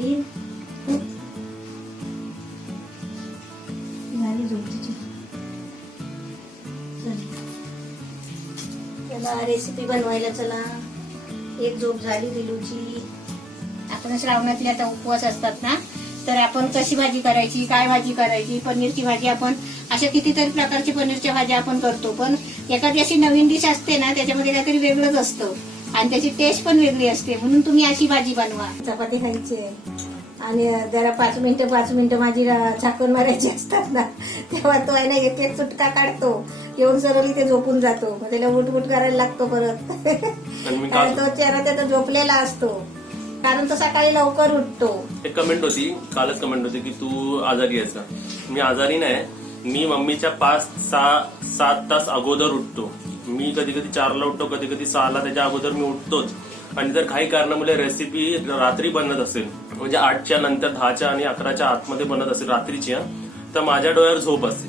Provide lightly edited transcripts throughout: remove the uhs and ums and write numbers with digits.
देईल. झाली झोप तिची. चला रेसिपी बनवायला चला. एक झोप झाली दिलूची. आपण श्रावणातले आता उपवास असतात ना, तर आपण कशी भाजी करायची, काय भाजी करायची, पनीरची भाजी, आपण अशा कितीतरी प्रकारची पनीरच्या भाज्या आपण करतो. पण एखादी अशी नवीन डिश असते ना, त्याच्यामध्ये काहीतरी वेगळंच असतं आणि त्याची टेस्ट पण वेगळी असते. म्हणून तुम्ही अशी भाजी बनवा. चपाती खायची आणि जरा 5 मिनिटं माझी झाकून मारायची असतात ना, तेव्हा तो आहे ना एक एक चुटका काढतो, येऊन सरळ इथे झोपून जातो. मग त्याला उठ करायला लागतो परत. कारण तो चेहरा त्याचा झोपलेला असतो, कारण तो सकाळी लवकर उठतो. एक कमेंट होती, कालच कमेंट होती की तू आजारी आहेस का. मी आजारी नाही. मी मम्मीच्या 5-6-7 तास अगोदर उठतो. मी कधी कधी 4ला उठतो, कधी कधी 6ला. त्याच्या अगोदर मी उठतोच. आणि जर काही कारणामुळे रेसिपी रात्री बनत असेल, म्हणजे 8च्या नंतर 10च्या आणि 11च्या आतमध्ये बनत असेल रात्रीची, तर माझ्या डोळ्यावर झोप असते.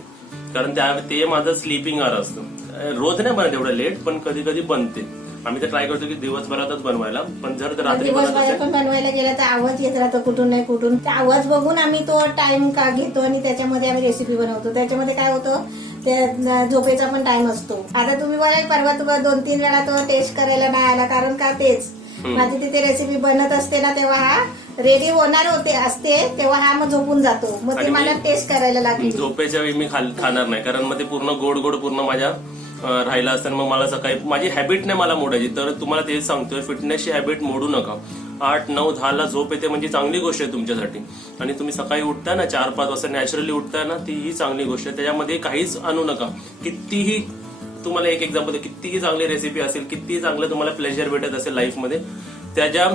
कारण ते माझं स्लीपिंग आवर असतं. रोज नाही बनत एवढं लेट, पण कधी कधी बनते. आम्ही तर ट्राय करतो की दिवसभरातच बनवायला. पण जर रात्री पण बनवायला गेला तर आवाज येत राहतो कुठून नाही कुठून. त्या आवाज बघून आम्ही तो टाइम का घेतो आणि त्याच्यामध्ये आम्ही रेसिपी बनवतो. त्याच्यामध्ये काय होतं, त्या झोपेचा पण टाइम असतो. आता तुम्ही बोलाल परवा तुम्हाला 2-3 वेळा तो टेस्ट करायला नाही आला, कारण का तेच माझी तिथे रेसिपी बनत असते ना, तेव्हा हा रेडी होणार असते, तेव्हा हा मग झोपून जातो. मग ते मला टेस्ट करायला लागली. झोपेच्या वेळी मी खाणार नाही, कारण मग ते पूर्ण गोड पूर्ण माझ्या राहिला असताना मग मला सकाळी माझी हॅबिट नाही मला मोडायची. तर तुम्हाला तेच सांगतोय, फिटनेसची हॅबिट मोडू नका. 8-9-10ला झोप येते म्हणजे चांगली गोष्ट आहे तुमच्यासाठी. आणि तुम्ही सकाळी उठताय ना 4-5 वाजता नॅचरली उठताय ना, तीही चांगली गोष्ट आहे. त्याच्यामध्ये काहीच आणू नका. कितीही तुम्हाला एक एक्झाम्पल, कितीही चांगली रेसिपी असेल, कितीही चांगलं तुम्हाला प्लेजर भेटत असेल लाईफमध्ये, त्याच्या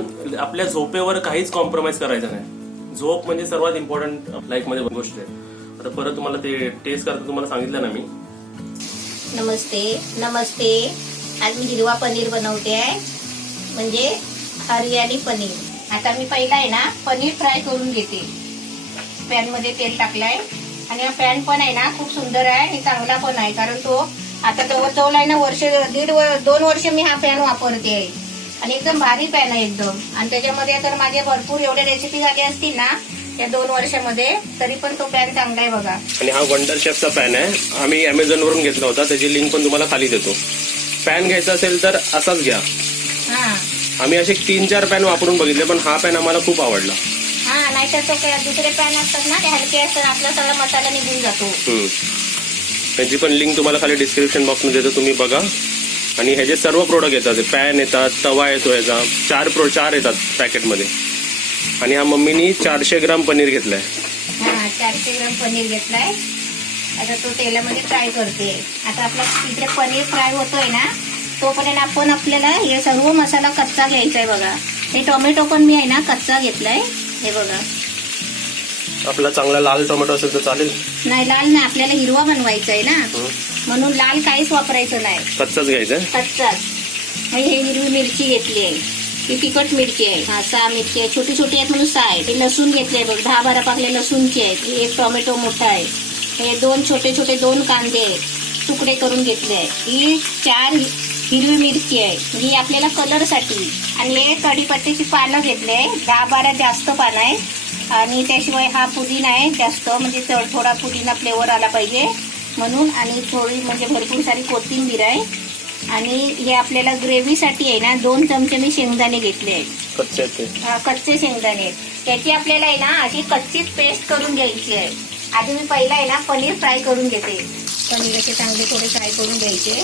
आपल्या झोपेवर काहीच कॉम्प्रोमाइज करायचं नाही. झोप म्हणजे सर्वात इम्पॉर्टंट लाईफमध्ये गोष्ट आहे. आता परत तुम्हाला ते टेस्ट करता तुम्हाला सांगितलं ना मी. नमस्ते. आज मी हिरवा पनीर बनवते आहे, म्हणजे हरियाणी पनीर. आता मी पहिला आहे ना पनीर फ्राय करून घेते. पॅन मध्ये तेल टाकलाय आणि हा पॅन पण आहे ना खूप सुंदर आहे आणि चांगला पण आहे. कारण तो आता जवळ आहे ना 2 वर्ष मी हा पॅन वापरते आहे आणि एकदम भारी पॅन आहे एकदम. आणि त्याच्यामध्ये तर माझे भरपूर एवढे रेसिपी झाली असतील ना या 2 वर्षामध्ये, तरी पण तो पॅन चांगला आहे बघा. आणि हा वंडर शेफचा पॅन आहे. आम्ही अमेझॉन वरून घेतला होता, त्याची लिंक पण तुम्हाला खाली देतो. पॅन घ्यायचा असेल तर असाच घ्या. आम्ही असे 3-4 पॅन वापरून बघितले, पण हा पॅन आम्हाला खूप आवडला. नाहीतर तो दुसरे पॅन असतात ना ते हलके असतात, आपला सगळा मसाला निघून जातो. त्याची पण लिंक तुम्हाला खाली डिस्क्रिप्शन बॉक्समध्ये देतो, तुम्ही बघा. आणि ह्याचे सर्व प्रोडक्ट येतात. पॅन येतात, तवा येतो, ह्याचा 4 येतात पॅकेटमध्ये. आणि हा मम्मीनी 400 ग्राम पनीर घेतलाय. 400 ग्राम पनीर घेतलाय. आता तो तेलामध्ये फ्राय करते. आता आपला तिथे पनीर फ्राय होतोय ना, तोपर्यंत आपण आपल्याला हे सर्व मसाला कच्चा घ्यायचा आहे बघा. हे टोमॅटो पण मी आहे ना कच्चा घेतलाय, हे बघा. आपला चांगला लाल टोमॅटो असेल तर चालेल. नाही, लाल नाही, आपल्याला हिरवा बनवायचा आहे ना, म्हणून लाल काहीच वापरायचं नाही, कच्चाच घ्यायचा. कच्चाच. हे हिरवी मिरची घेतली आहे, ही तिखट मिरची आहे. 6 मिरची आहे, छोटी छोटी आहेत म्हणून 6 आहे. हे लसूण घेतले बघ, 10-12 पाकले लसूणचे आहेत. एक टोमॅटो मोठा आहे. हे 2 छोटे 2 कांदे तुकडे करून घेतले आहे. ही 4 हिरवी मिरची आहे, ही आपल्याला कलरसाठी. आणि हे कढीपत्त्याची पानं घेतले, 10-12 जास्त पानं आहे. आणि त्याशिवाय हा पुदिना आहे जास्त, म्हणजे थोडा पुदिना फ्लेवर आला पाहिजे म्हणून. आणि थोडी म्हणजे भरपूर सारी कोथिंबीर आहे. आणि हे आपल्याला ग्रेव्हीसाठी आहे ना 2 चमचे मी शेंगदाणे घेतले आहेत, कच्चे शेंगदाणे. त्याची आपल्याला आहे ना अशी कच्चीच पेस्ट करून घ्यायची आहे. आधी मी पहिला आहे ना पनीर फ्राय करून घेते. पनीर असे चांगले थोडे फ्राय करून घ्यायचे.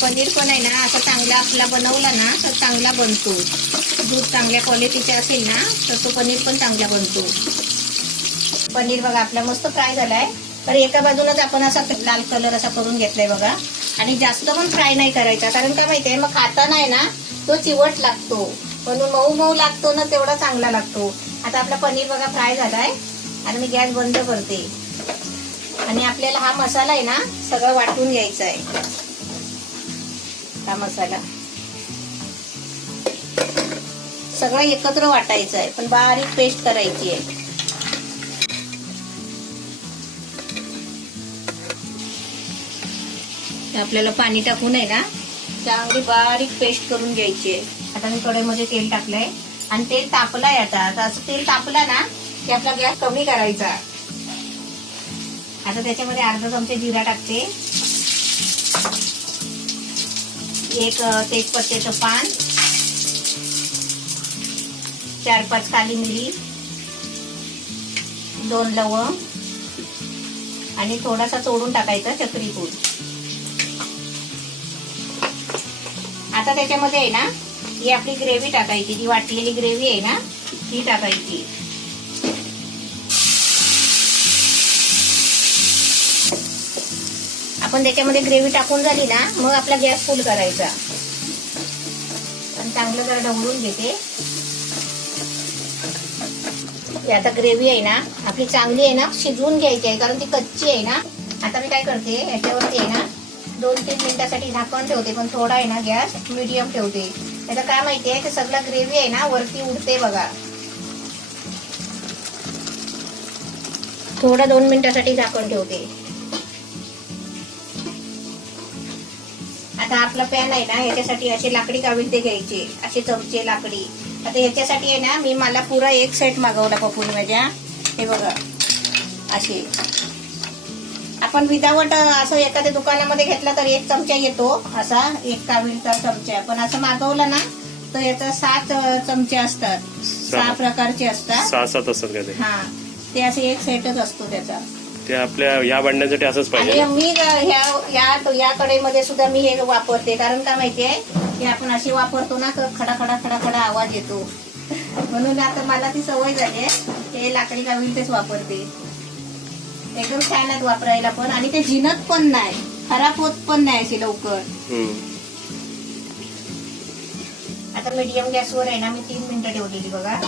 पनीर पण आहे ना असं चांगला आपला बनवला ना तर चांगला बनतो. दूध चांगल्या क्वालिटीचे असेल ना तर तो पनीर पण चांगला बनतो. पनीर बघा आपला मस्त फ्राय झालाय. तर एका बाजूलाच आपण असा लाल कलर असा करून घेतलाय बघा. आणि जास्त पण फ्राय नाही करायचा, कारण काय माहितीये मग खाताना आहे ना तो चिवट लागतो, म्हणून मऊ लागतो ना तेवढा चांगला लागतो. आता आपला पनीर बघा फ्राय झालाय आणि मी गॅस बंद करते. आणि आपल्याला हा मसाला आहे ना सगळं वाटून घ्यायचा आहे. हा मसाला सगळं एकत्र वाटायचं आहे, पण बारीक पेस्ट करायची आहे. आपल्याला पाणी टाकून आहे ना चांगली बारीक पेस्ट करून घ्यायची आहे. आता मी कढईमध्ये तेल टाकलंय आणि तेल तापलाय आता. असं तेल तापला ना की आपला गॅस कमी करायचा. आता त्याच्यामध्ये अर्धा चमचा जिरा टाकते, एक तेजपत्त्याचं पान, 4-5 काली मिरी, 2 लवंग आणि थोडासा तोडून टाकायचा चक्री फूल. आता त्याच्यामध्ये आहे ना ही आपली ग्रेव्ही टाकायची, जी वाटलेली ग्रेव्ही आहे ना ती टाकायची. आपण त्याच्यामध्ये ग्रेव्ही टाकून झाली ना मग आपला गॅस फुल करायचा. आणि चांगलं जरा ढवळून घेते. आता ग्रेव्ही आहे ना आपली चांगली आहे ना शिजवून घ्यायची आहे, कारण ती कच्ची आहे ना. आता मी काय करते, याच्यावरती आहे ना 2-3 मिनिटासाठी झाकण ठेवते, पण थोडा आहे ना गॅस मीडियम ठेवते. त्याचं काय माहितीये ते सगळं ग्रेव्ही आहे ना वरती उडते बघा. थोडा 2 मिनिटासाठी झाकण ठेवते. आता आपला पॅन आहे ना याच्यासाठी असे लाकडी काविलते घ्यायचे, असे चमचे लाकडी. आता याच्यासाठी आहे ना मला पुरा एक सेट मागवला पप्पूने माझ्या. हे बघा असे. आपण विदाउट असं एखाद्या दुकानामध्ये घेतला तर 1 चमचा येतो, असा 1 काविलचा चमचा. पण असं मागवला ना तर याचा 7 चमचे असतात, 6 प्रकारचे असतात. 6-7 असतात का ते? हा, ते असे एक सेटच असतो त्याचा. ते आपल्या या भांड्यांसाठी असंच पाहिजे. आणि मी या कढईमध्ये सुद्धा मी हे वापरते, कारण काय माहितीये की आपण अशी वापरतो ना तर खडा खडा खडा खडा आवाज येतो. म्हणून आता मला ती सवय झाली आहे, हे लाकडी काविलतेच वापरते. एकदम छान आहेत वापरायला पण, आणि ते जिनत पण नाही, खराब होत पण नाही अशी लवकर. आता मीडियम गॅसवर आहे ना मी 3 मिनिटं ठेवलेली बघा.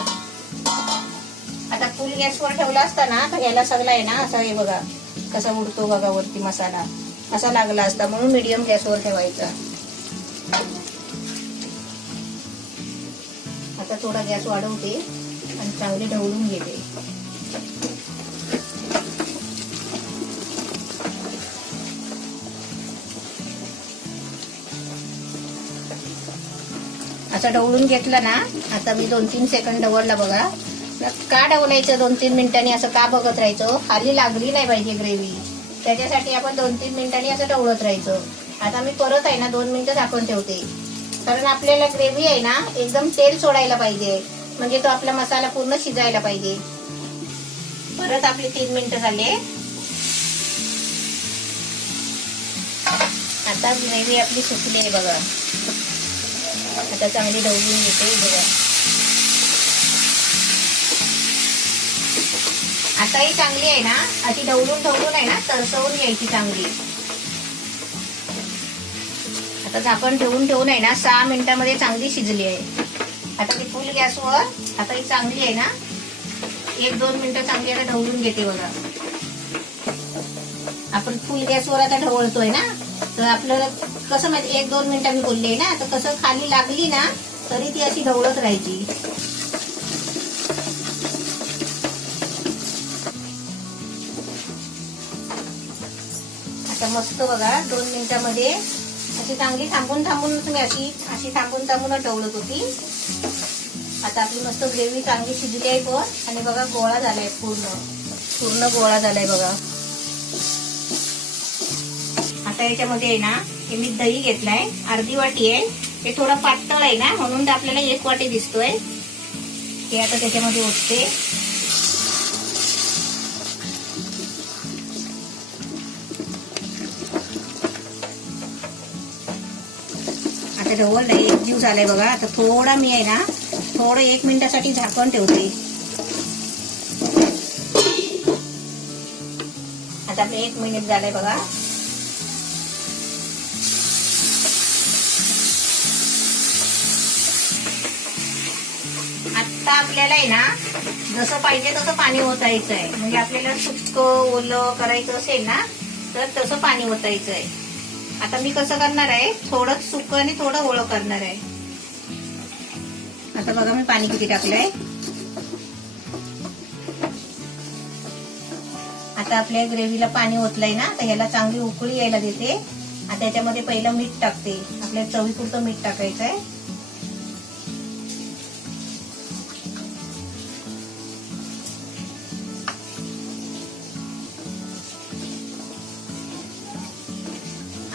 आता फुल गॅसवर ठेवला असता ना तर याला सगळा आहे ना असा हे बघा कसा उडतो बघा वरती मसाला असा लागला असता, म्हणून मीडियम गॅसवर ठेवायचा. आता थोडा गॅस वाढवते आणि चांगली ढवळून घेते. असं ढवळून घेतलं ना. आता मी 2-3 सेकंद ढवळला बघा. का ढवलायचं 2-3 मिनिटांनी, असं का बघत राहायचं, खाली लागली नाही पाहिजे ग्रेव्ही, त्याच्यासाठी आपण 2-3 मिनिटांनी असं ढवळत राहायचं. आता मी परत आहे ना 2 मिनिटं झाकून ठेवते, कारण आपल्याला ग्रेव्ही आहे ना एकदम तेल सोडायला पाहिजे, म्हणजे तो आपला मसाला पूर्ण शिजायला पाहिजे. परत आपले 3 मिनिटं झाले. आता ग्रेव्ही आपली सुकली आहे बघा. आता चांगली ढवळून घेते बघा. आता ही चांगली आहे ना अशी ढवळून आहे ना तरसवून घ्यायची चांगली. आता झाकण ठेवून आहे ना 6 मिनिटांमध्ये चांगली शिजली आहे. आता ती फुल गॅसवर आता ही चांगली आहे ना 1-2 मिनिटं चांगली आता ढवळून घेते बघा. आपण फुल गॅसवर आता ढवळतोय ना तर आपल्याला कसं माहिती 1-2 मिनिटं मी बोलले ना, तर कसं खाली लागली ना तरी ती अशी ढवळत राहायची. आता मस्त बघा 2 मिनिटांमध्ये अशी चांगली थांबून तुम्ही अशी थांबून ढवळत होती. आता आपली मस्त ग्रेव्ही चांगली शिजली आहे पण, आणि बघा गोळा झालाय पूर्ण गोळा झालाय बघा. आता याच्यामध्ये आहे ना हे मी दही घेतलाय, अर्धी वाटी आहे. हे थोडं पातळ आहे ना म्हणून आपल्याला 1 वाटी दिसतोय. हे आता त्याच्यामध्ये ओतते. आता ढवळलंय, एक जीव झालाय बघा. आता थोडा मी आहे ना 1 मिनिटासाठी झाकण ठेवते. आता आपलं 1 मिनिट झालंय बघा. आता आपल्याला आहे ना जसं पाहिजे तसं पाणी ओतायचं आहे, म्हणजे आपल्याला सुक्क ओलं करायचं असेल ना तर तसं पाणी ओतायचं आहे. आता मी कसं करणार आहे, थोडं सुक्क आणि थोडं ओलं करणार आहे. आता बघा मी पाणी किती टाकलंय. आता आपल्या ग्रेव्हीला पाणी ओतलंय ना तर ह्याला चांगली उकळी यायला देते. आता याच्यामध्ये पहिलं मीठ टाकते, आपल्या चवीपुरतं मीठ टाकायचं आहे.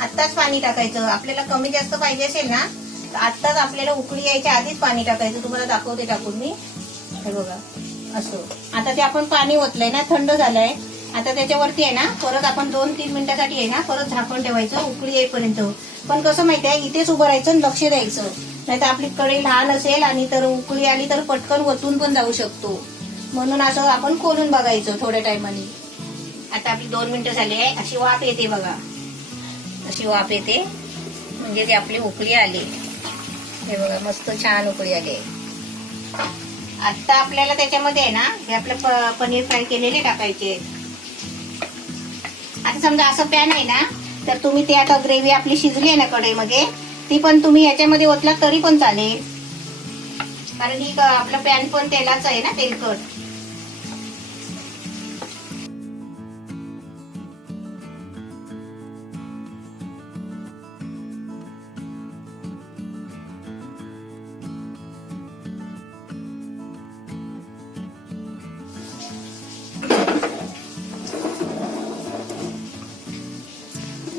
आत्ताच पाणी टाकायचं. आपल्याला कमी जास्त पाहिजे असेल ना तर आत्ताच आपल्याला उकळी यायच्या आधीच पाणी टाकायचं. तुम्हाला दाखवते टाकून मी. हे बघा असं. आता ते आपण पाणी ओतलंय ना, थंड झालंय. आता त्याच्यावरती आहे ना परत आपण 2-3 मिनिटासाठी आहे ना परत झाकण ठेवायचं उकळी येईपर्यंत. पण कसं माहितीये, इथेच उभं राहायचं आणि लक्ष द्यायचं. नाही तर आपली कढई लहान असेल आणि तर उकळी आली तर पटकन वतून पण जाऊ शकतो. म्हणून असं आपण खोलून बघायचं थोड्या टायमाने. आता आपली 2 मिनिटं झाली आहे. अशी वाफ येते बघा, अशी वाफ येते म्हणजे ती आपली उकळी आली. हे बघा मस्त छान उकळी आली. आता आपल्याला त्याच्यामध्ये आहे ना हे आपलं पनीर फ्राय केलेले टाकायचे. आता समजा असं पॅन आहे ना तर तुम्ही ते आता ग्रेव्ही आपली शिजली आहे ना कढईमध्ये, ती पण तुम्ही याच्यामध्ये ओतला तरी पण चालेल. कारण ही आपलं पॅन पण तेलाच आहे ना, तेलकट.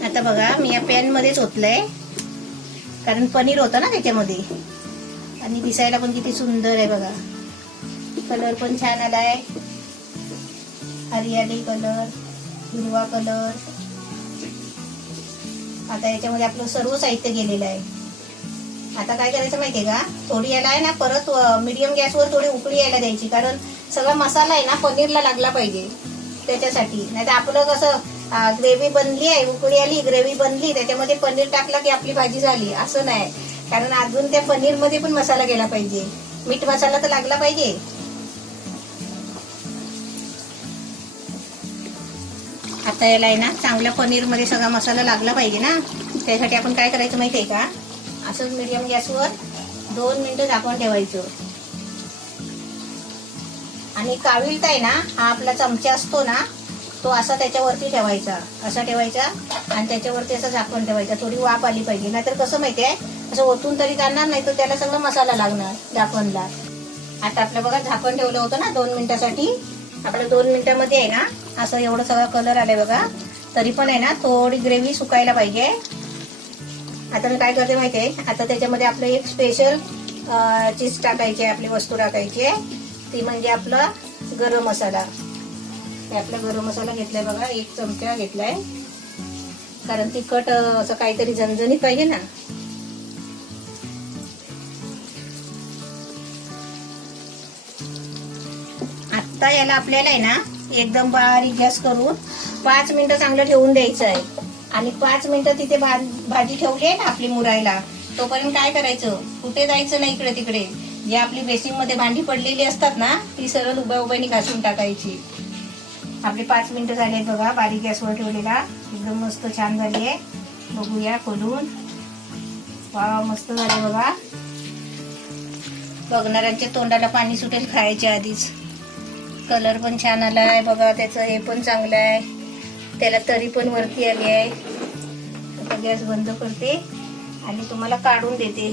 आता बघा मी या पॅन मध्येच ओतलंय कारण पनीर होतं ना त्याच्यामध्ये. आणि दिसायला पण किती सुंदर आहे बघा. कलर पण छान आलाय, हरियाली कलर, हिरवा कलर. आता याच्यामध्ये आपलं सर्व साहित्य गेलेलं आहे. आता काय करायचं माहितीये का, थोडी याला आहे ना परत मीडियम गॅसवर थोडी उकळी यायला द्यायची. कारण सगळा मसाला आहे ना पनीरला लागला पाहिजे त्याच्यासाठी. नाही तर आपलं कसं ग्रेव्ही बनली आहे, उकळी आली, ग्रेव्ही बनली, त्याच्यामध्ये पनीर टाकलं की आपली भाजी झाली असं नाही. कारण अजून त्या पनीर मध्ये पण मसाला गेला पाहिजे, मीठ मसाला तर लागला पाहिजे. आता याला आहे ना चांगल्या पनीर मध्ये सगळा मसाला लागला पाहिजे ना. त्यासाठी आपण काय करायचं माहितीये का, असंच मीडियम गॅसवर 2 मिनिटं झाकून ठेवायचं. आणि काविलता आहे ना हा आपला चमचा असतो ना तो असा त्याच्यावरती ठेवायचा, असा ठेवायचा आणि त्याच्यावरती असं झाकण ठेवायचा. थोडी वाफ आली पाहिजे. नाहीतर कसं माहितीये असं ओतून तरी जाणार नाही, तर त्याला सगळं मसाला लागणार झाकणला. आता आपलं बघा झाकण ठेवलं होतं ना 2 मिनिटासाठी. आपलं 2 मिनिटामध्ये आहे ना असं एवढं सगळं कलर आलाय बघा. तरी पण आहे ना थोडी ग्रेव्ही सुकायला पाहिजे. आता मी काय करते माहितीये, आता त्याच्यामध्ये आपलं एक स्पेशल चीज टाकायची आहे, आपली वस्तू टाकायची आहे. ती म्हणजे आपला गरम मसाला. हे आपला गरम मसाला घेतलाय बघा, 1 चमचा घेतलाय. कारण तिखट असं काहीतरी झणझणीत पाहिजे ना. आता याला आपल्याला आहे ना एकदम बारीक गॅस करून 5 मिनिटं चांगलं ठेवून द्यायचं आहे. आणि 5 मिनिटं तिथे भाजी ठेवली आहे ना आपली मुरायला, तोपर्यंत काय करायचं, कुठे जायचं नाही इकडे तिकडे. जे आपली बेसिंग मध्ये भांडी पडलेली असतात ना ती सरळ उभ्या उभ्यानी घासून टाकायची. आपले 5 मिनिटं झाले बघा, बारीक गॅसवर ठेवलेला. एकदम मस्त छान झाली आहे. बघूया खोलून. वा मस्त झाले बघा. बघणाऱ्यांच्या तोंडाला पाणी सुटेल खायच्या आधीच. कलर पण छान आलाय बघा, त्याचं हे पण चांगलं आहे, त्याला तरी पण वरती आली आहे. आता गॅस बंद करते आणि तुम्हाला काढून देते.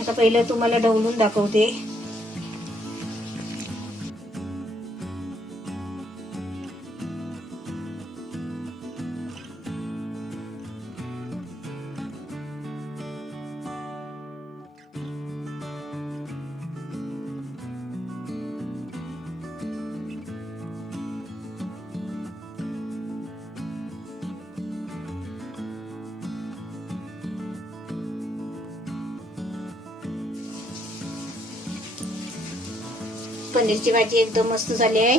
आता पहिलं तुम्हाला ढवलून दाखवते. पनीरची भाजी एकदम मस्त झाली आहे.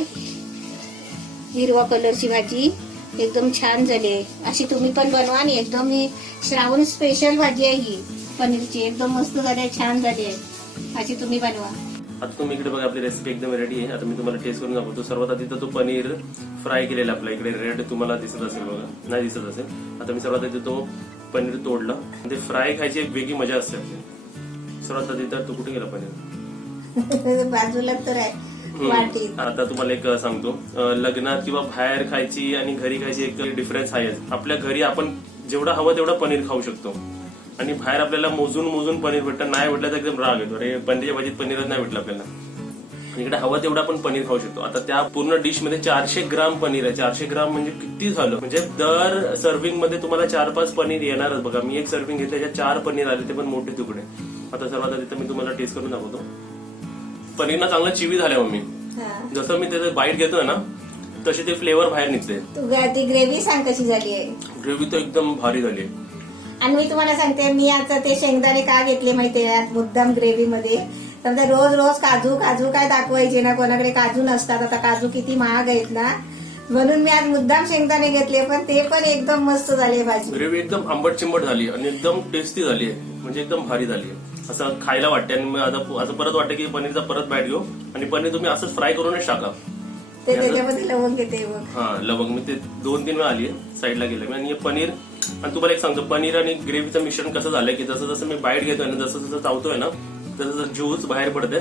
हिरवा कलरची भाजी एकदम छान झाली आहे. अशी तुम्ही पण बनवा. आणि एकदम ही श्रावण स्पेशल भाजी आहे ही पनीरची. एकदम मस्त झाली आहे, छान झाली आहे. अशी तुम्ही बनवा. आता तुम्ही इकडे बघा आपली रेसिपी एकदम रेडी आहे. आता मी तुम्हाला टेस्ट करून दाखवतो. सर्वात आधी तर तो पनीर फ्राय केलेला आपला इकडे रेड तुम्हाला दिसत असेल बघा, नाही दिसत असेल. आता मी सर्वात आधी तो पनीर तोडला. ते फ्राय खायची एक वेगळी मजा असते आपली. सर्वात आधी तर तो कुठे गेला पनीर, बाजूला तर आहे वाटीत. आता तुम्हाला एक सांगतो, लग्नात किंवा बाहेर खायची आणि घरी खायची एक डिफरन्स आहे. आपल्या घरी आपण जेवढा हवं तेवढा पनीर खाऊ शकतो आणि बाहेर आपल्याला मोजून मोजून पनीर भेटतं. नाही भेटलं तर एकदम राग येतो, अरे पनीरच्या भाजीत पनीरच नाही भेटलं आपल्याला. इकडे हवं तेवढा पण पनीर खाऊ शकतो. आता त्या पूर्ण डिश मध्ये 400 ग्राम पनीर आहे. 400 ग्राम म्हणजे किती झालं, म्हणजे दर सर्व्हिंग मध्ये तुम्हाला 4-5 पनीर येणारच. बघा मी एक सर्व्हिंग घेतली त्याच्यात 4 पनीर आले, ते पण मोठे तुकडे. आता सर्वात आधी मी तुम्हाला टेस्ट करून दाखवतो. पनीरना चांगला चिवी झाल्या मम्मी. जसं मी त्याचं बाईट घेतोय ना तशी ते फ्लेवर बाहेर निघते. तू ती ग्रेव्ही सांग कशी झाली आहे. ग्रेव्ही तर एकदम भारी झाली. आणि मी तुम्हाला सांगते, मी आता ते शेंगदाणे का घेतले माहितीये मुद्दाम ग्रेव्ही मध्ये. समजा रोज रोज काजू काजू काय दाखवायचे ना, कोणाकडे काजू नसतात. आता काजू किती महाग आहेत ना, म्हणून मी आज मुद्दाम शेंगदाणे घेतले. पण ते पण एकदम मस्त झाले भाजी. ग्रेव्ही एकदम आंबट चिंबट झाली आणि एकदम टेस्टी झाली आहे, म्हणजे एकदम भारी झाली आहे. असं खायला वाटते. आणि असं परत वाटतं की पनीरचा परत बॅट घेऊ. आणि पनीर तुम्ही असंच फ्राय करूनच टाका. ते त्याच्यामध्ये लवंग घेते बघ. हा लवंग मी ते 2-3 वेळा आली साईडला गेले मी. आणि हे पनीर, आणि तुम्हाला एक सांगतो पनीर आणि ग्रेव्हीचं मिश्रण कसं झालंय की जसं जसं मी बाईट घेतोय ना, जसं जसं चावतोय ना तसं जसं ज्यूस बाहेर पडते.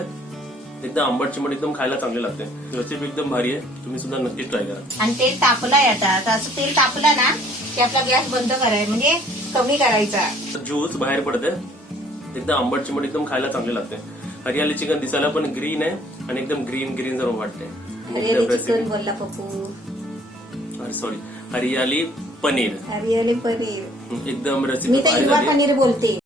एकदम आंबट चिंबट एकदम खायला चांगले लागते. रेसिपी एकदम भारी आहे, तुम्ही सुद्धा नक्कीच ट्राय करा. आणि तेल तापलाय आता असं तेल तापला ना की आपला गॅस बंद करायचा, म्हणजे कमी करायचा. ज्यूस बाहेर पडते. एकदम आंबट चिंबट एकदम खायला चांगले लागते. हरियाली चिकन दिसायला पण ग्रीन आहे आणि एकदम ग्रीन ग्रीन जर वाटते. हरियाली चिकन बोलला पप्पू, सॉरी हरियाली पनीर. हरियाली पनीर. एकदम रेसिपी मी तर हिरवा पनीर बोलते.